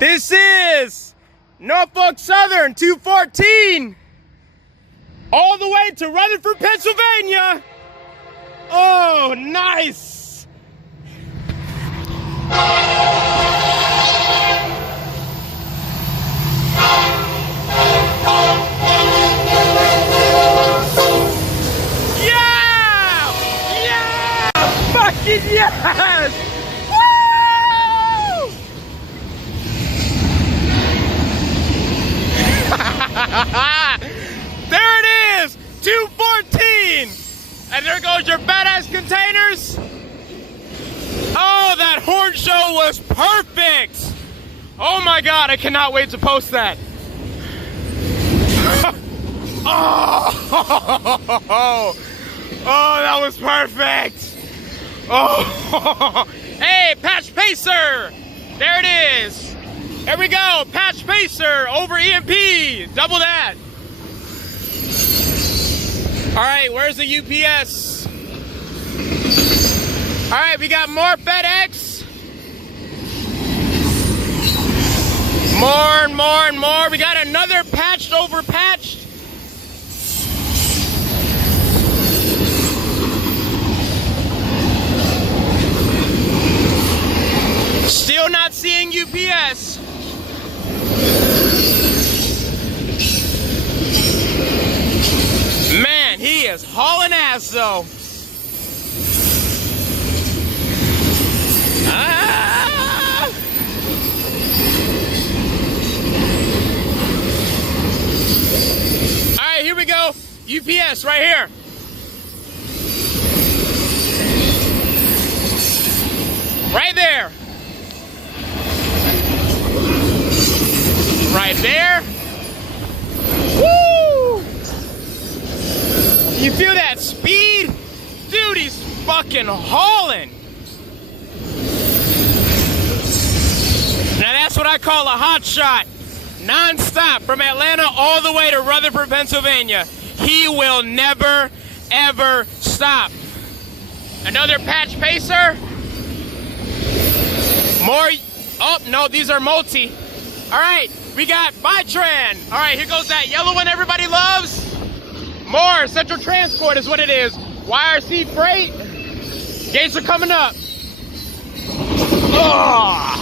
This is Norfolk Southern 214 all the way to Rutherford, Pennsylvania. Oh, nice. Yeah! Yeah! Fucking yes! Woo! There it is! 214! And there goes your badass containers. Oh, that horn show was perfect! Oh my God, I cannot wait to post that. Oh, that was perfect. Oh, hey, Patch Pacer. There it is. There we go, Patch Pacer over EMP. Double that. All right, where's the UPS? All right, we got more FedEx. More and more and more. We got another patched over patched. Still not seeing UPS. Man, he is hauling ass though. Ah! All right, here we go. UPS right here. Right there. Right there. Woo! You feel that speed? Dude, he's fucking hauling. Now that's what I call a hot shot. Non-stop from Atlanta all the way to Rutherford, Pennsylvania. He will never, ever stop. Another Patch Pacer. More. Oh, no, these are multi. All right, we got Bytran. All right, here goes that yellow one everybody loves. More Central Transport is what it is. YRC Freight. Gates are coming up. Oh.